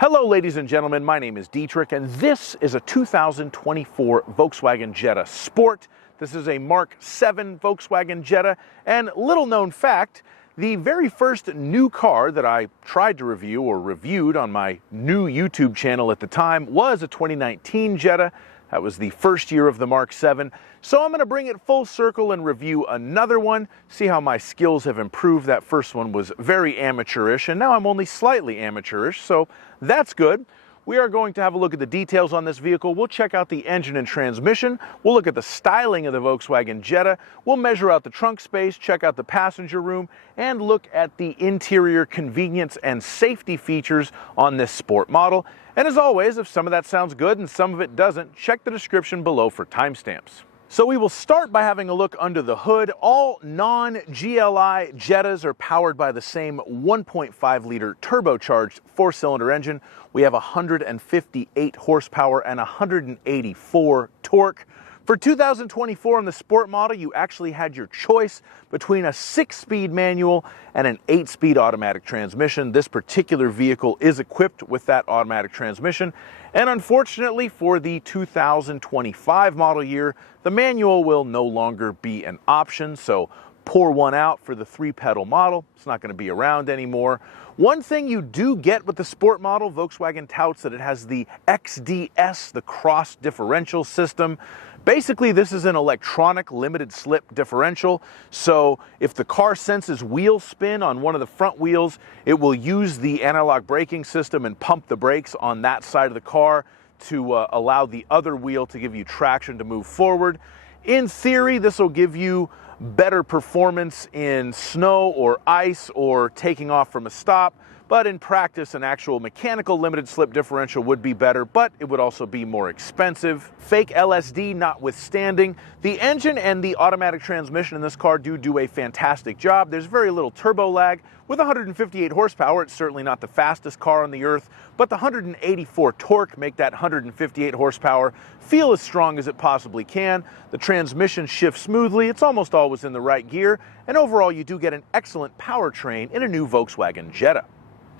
Hello ladies and gentlemen, my name is Dietrich and this is a 2024 Volkswagen Jetta Sport. This is a Mark 7 Volkswagen Jetta, and little known fact, the very first new car that I tried to review or reviewed on my new YouTube channel at the time was a 2019 Jetta. That was the first year of the Mark 7. So I'm going to bring it full circle and review another one, see how my skills have improved. That first one was very amateurish, and now I'm only slightly amateurish, so that's good. We are going to have a look at the details on this vehicle. We'll check out the engine and transmission. We'll look at the styling of the Volkswagen Jetta. We'll measure out the trunk space, check out the passenger room, and look at the interior convenience and safety features on this sport model. And as always, if some of that sounds good and some of it doesn't, check the description below for timestamps. So we will start by having a look under the hood. All non-GLI Jettas are powered by the same 1.5-liter turbocharged four-cylinder engine. We have 158 horsepower and 184 torque. For 2024 on the Sport model, you actually had your choice between a 6-speed manual and an 8-speed automatic transmission. This particular vehicle is equipped with that automatic transmission. And unfortunately for the 2025 model year, the manual will no longer be an option. So pour one out for the 3-pedal model. It's not going to be around anymore. One thing you do get with the Sport model, Volkswagen touts that it has the XDS, the cross differential system. Basically, this is an electronic limited slip differential. So if the car senses wheel spin on one of the front wheels, it will use the analog braking system and pump the brakes on that side of the car to allow the other wheel to give you traction to move forward. In theory, this will give you better performance in snow or ice or taking off from a stop, but in practice an actual mechanical limited slip differential would be better, but it would also be more expensive. Fake LSD notwithstanding, the engine and the automatic transmission in this car do a fantastic job. There's very little turbo lag. With 158 horsepower, it's certainly not the fastest car on the earth, but the 184 torque make that 158 horsepower feel as strong as it possibly can. The transmission shifts smoothly, it's almost always in the right gear, and overall you do get an excellent powertrain in a new Volkswagen Jetta.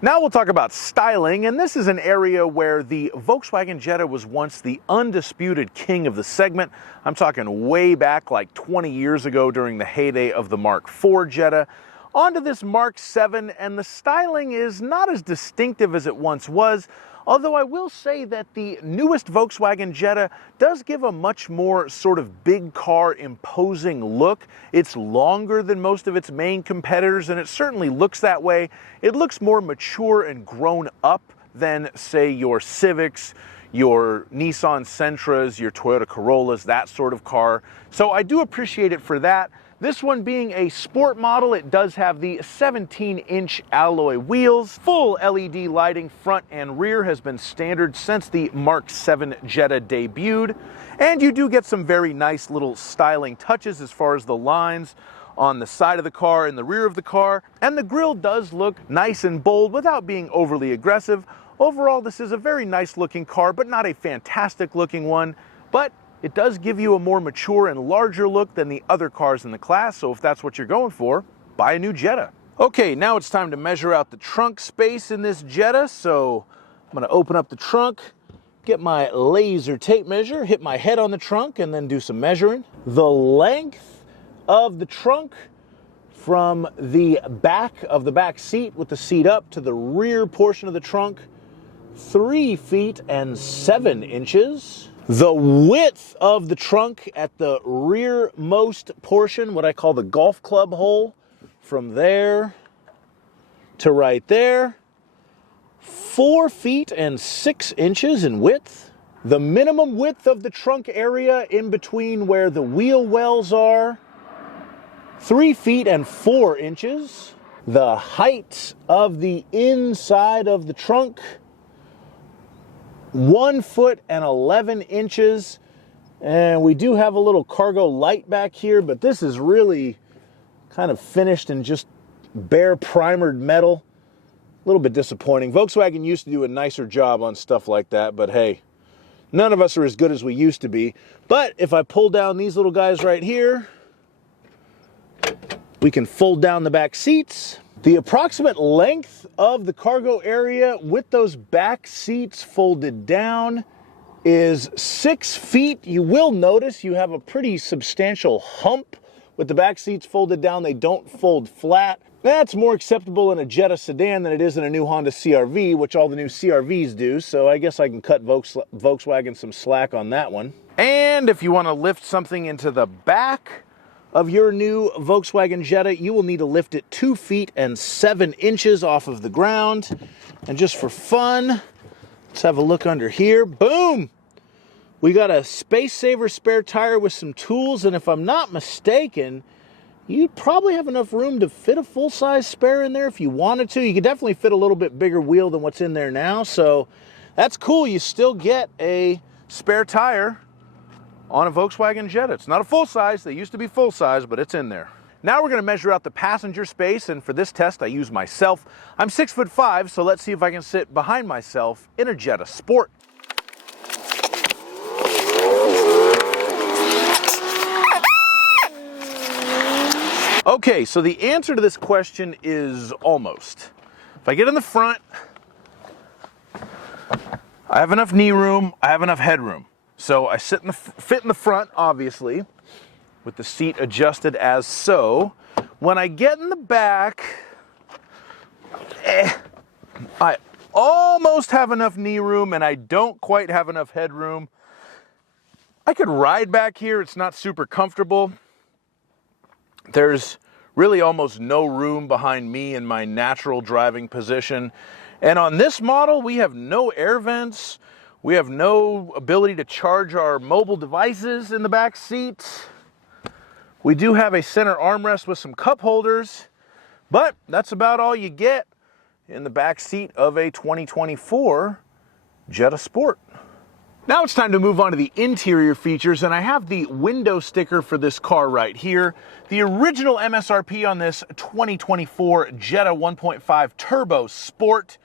Now we'll talk about styling, and this is an area where the Volkswagen Jetta was once the undisputed king of the segment. I'm talking way back like 20 years ago during the heyday of the Mark 4 Jetta. Onto this Mark 7, and the styling is not as distinctive as it once was, although I will say that the newest Volkswagen Jetta does give a much more sort of big car imposing look. It's longer than most of its main competitors, and it certainly looks that way. It looks more mature and grown up than, say, your Civics, your Nissan Sentras, your Toyota Corollas, that sort of car. So I do appreciate it for that. This one being a sport model, it does have the 17-inch alloy wheels. Full LED lighting front and rear has been standard since the Mark 7 Jetta debuted. And you do get some very nice little styling touches as far as the lines on the side of the car and the rear of the car. And the grille does look nice and bold without being overly aggressive. Overall, this is a very nice looking car, but not a fantastic looking one. But it does give you a more mature and larger look than the other cars in the class, so if that's what you're going for, buy a new Jetta. Okay, now it's time to measure out the trunk space in this Jetta, so I'm going to open up the trunk, get my laser tape measure, hit my head on the trunk, and then do some measuring. The length of the trunk from the back of the back seat with the seat up to the rear portion of the trunk, 3 feet and 7 inches. The width of the trunk at the rearmost portion, what I call the golf club hole, from there to right there, 4 feet and 6 inches in width. The minimum width of the trunk area in between where the wheel wells are, 3 feet and 4 inches. The height of the inside of the trunk, 1 foot and 11 inches. And we do have a little cargo light back here, but this is really kind of finished in just bare primered metal. A little bit disappointing. Volkswagen used to do a nicer job on stuff like that, but hey, none of us are as good as we used to be. But if I pull down these little guys right here, we can fold down the back seats. The approximate length of the cargo area with those back seats folded down is 6 feet. You will notice you have a pretty substantial hump with the back seats folded down. They don't fold flat. That's more acceptable in a Jetta sedan than it is in a new Honda CR-V, which all the new CR-Vs do, so I guess I can cut Volkswagen some slack on that one. And if you want to lift something into the back of your new Volkswagen Jetta, you will need to lift it 2 feet and 7 inches off of the ground. And just for fun, let's have a look under here. Boom! We got a space saver spare tire with some tools, and if I'm not mistaken, you'd probably have enough room to fit a full-size spare in there if you wanted to. You could definitely fit a little bit bigger wheel than what's in there now, so that's cool. You still get a spare tire on a Volkswagen Jetta. It's not a full-size. They used to be full-size, but it's in there. Now we're going to measure out the passenger space, and for this test I use myself. I'm 6'5", so let's see if I can sit behind myself in a Jetta Sport. Okay, so the answer to this question is almost. If I get in the front, I have enough knee room, I have enough headroom. So I fit in the front, obviously, with the seat adjusted as so. When I get in the back, I almost have enough knee room and I don't quite have enough headroom. I could ride back here, it's not super comfortable. There's really almost no room behind me in my natural driving position. And on this model, we have no air vents. We have no ability to charge our mobile devices in the back seat. We do have a center armrest with some cup holders, but that's about all you get in the back seat of a 2024 Jetta Sport. Now it's time to move on to the interior features, and I have the window sticker for this car right here. The original MSRP on this 2024 Jetta 1.5 Turbo Sport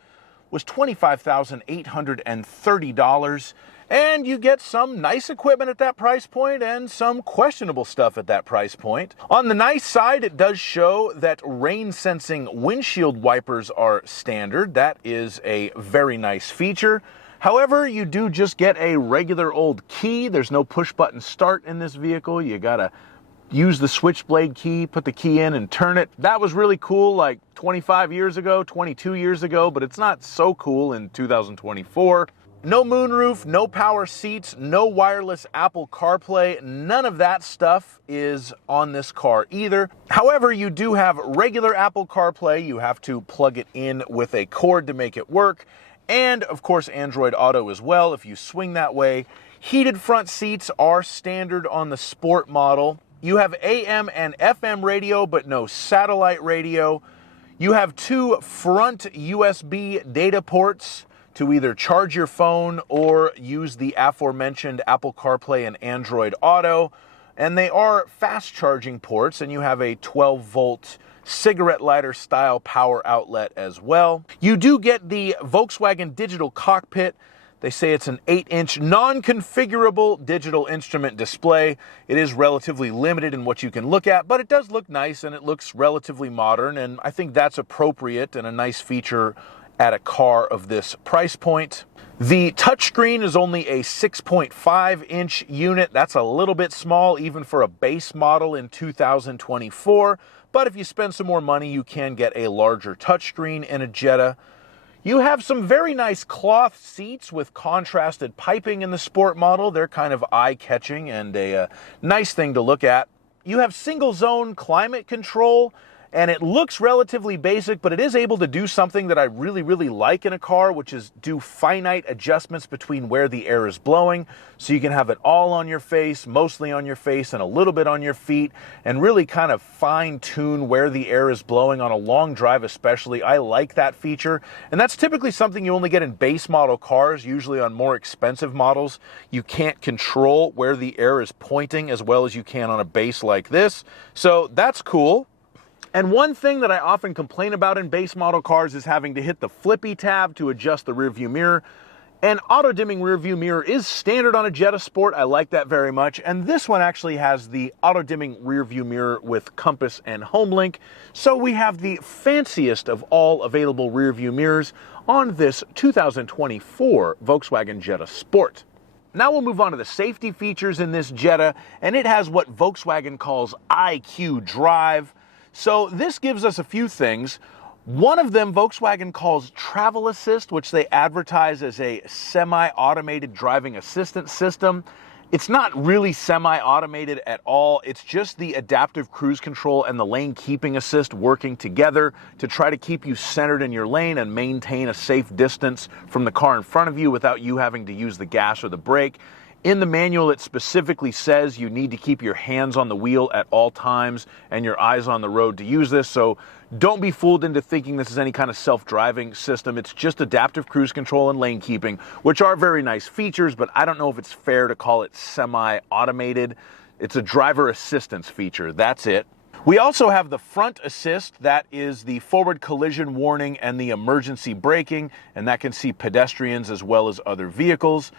was $25,830, and you get some nice equipment at that price point and some questionable stuff at that price point. On the nice side, it does show that rain-sensing windshield wipers are standard. That is a very nice feature. However, you do just get a regular old key. There's no push-button start in this vehicle. You gotta use the switchblade key, put the key in and turn it. That was really cool like 25 years ago, 22 years ago, but it's not so cool in 2024. No moonroof, no power seats, no wireless Apple CarPlay. None of that stuff is on this car either. However, you do have regular Apple CarPlay. You have to plug it in with a cord to make it work. And of course, Android Auto as well, if you swing that way. Heated front seats are standard on the Sport model. You have AM and FM radio, but no satellite radio. You have 2 front USB data ports to either charge your phone or use the aforementioned Apple CarPlay and Android Auto. And they are fast charging ports, and you have a 12-volt cigarette lighter style power outlet as well. You do get the Volkswagen digital cockpit. They say it's an 8-inch non-configurable digital instrument display. It is relatively limited in what you can look at, but it does look nice and it looks relatively modern, and I think that's appropriate and a nice feature at a car of this price point. The touchscreen is only a 6.5-inch unit. That's a little bit small even for a base model in 2024. But if you spend some more money, you can get a larger touchscreen in a Jetta. You have some very nice cloth seats with contrasted piping in the Sport model. They're kind of eye-catching and a nice thing to look at. You have single-zone climate control, and it looks relatively basic, but it is able to do something that I really, really like in a car, which is do finite adjustments between where the air is blowing. So you can have it all on your face, mostly on your face, and a little bit on your feet, and really kind of fine-tune where the air is blowing on a long drive especially. I like that feature, and that's typically something you only get in base model cars. Usually on more expensive models, you can't control where the air is pointing as well as you can on a base like this. So that's cool. And one thing that I often complain about in base model cars is having to hit the flippy tab to adjust the rearview mirror. An auto-dimming rear view mirror is standard on a Jetta Sport. I like that very much. And this one actually has the auto-dimming rear view mirror with compass and home link. So we have the fanciest of all available rear view mirrors on this 2024 Volkswagen Jetta Sport. Now we'll move on to the safety features in this Jetta, and it has what Volkswagen calls IQ.DRIVE. So this gives us a few things. One of them Volkswagen calls Travel Assist, which they advertise as a semi-automated driving assistance system. It's not really semi-automated at all. It's just the adaptive cruise control and the lane keeping assist working together to try to keep you centered in your lane and maintain a safe distance from the car in front of you without you having to use the gas or the brake. In the manual, it specifically says you need to keep your hands on the wheel at all times and your eyes on the road to use this. So don't be fooled into thinking this is any kind of self-driving system. It's just adaptive cruise control and lane keeping, which are very nice features, but I don't know if it's fair to call it semi-automated. It's a driver assistance feature. That's it. We also have the front assist. That is the forward collision warning and the emergency braking, and that can see pedestrians as well as other vehicles.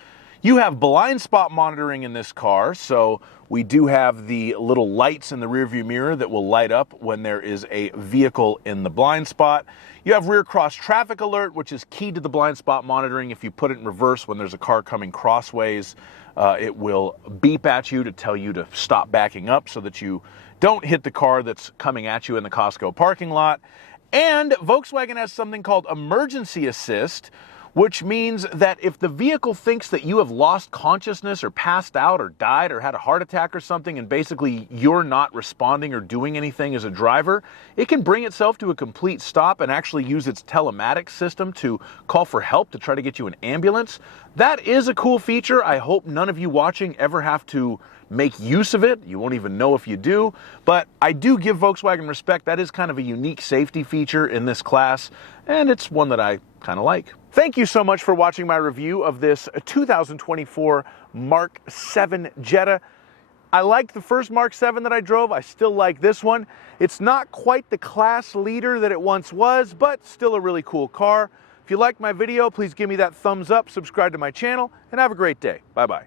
You have blind spot monitoring in this car, so we do have the little lights in the rearview mirror that will light up when there is a vehicle in the blind spot. You have rear cross traffic alert, which is key to the blind spot monitoring. If you put it in reverse when there's a car coming crossways, it will beep at you to tell you to stop backing up so that you don't hit the car that's coming at you in the Costco parking lot. And Volkswagen has something called emergency assist, which means that if the vehicle thinks that you have lost consciousness or passed out or died or had a heart attack or something, and basically you're not responding or doing anything as a driver, it can bring itself to a complete stop and actually use its telematics system to call for help to try to get you an ambulance. That is a cool feature. I hope none of you watching ever have to make use of it. You won't even know if you do, but I do give Volkswagen respect. That is kind of a unique safety feature in this class, and it's one that I kind of like. Thank you so much for watching my review of this 2024 Mark 7 Jetta. I liked the first Mark 7 that I drove. I still like this one. It's not quite the class leader that it once was, but still a really cool car. If you liked my video, please give me that thumbs up, subscribe to my channel, and have a great day. Bye-bye.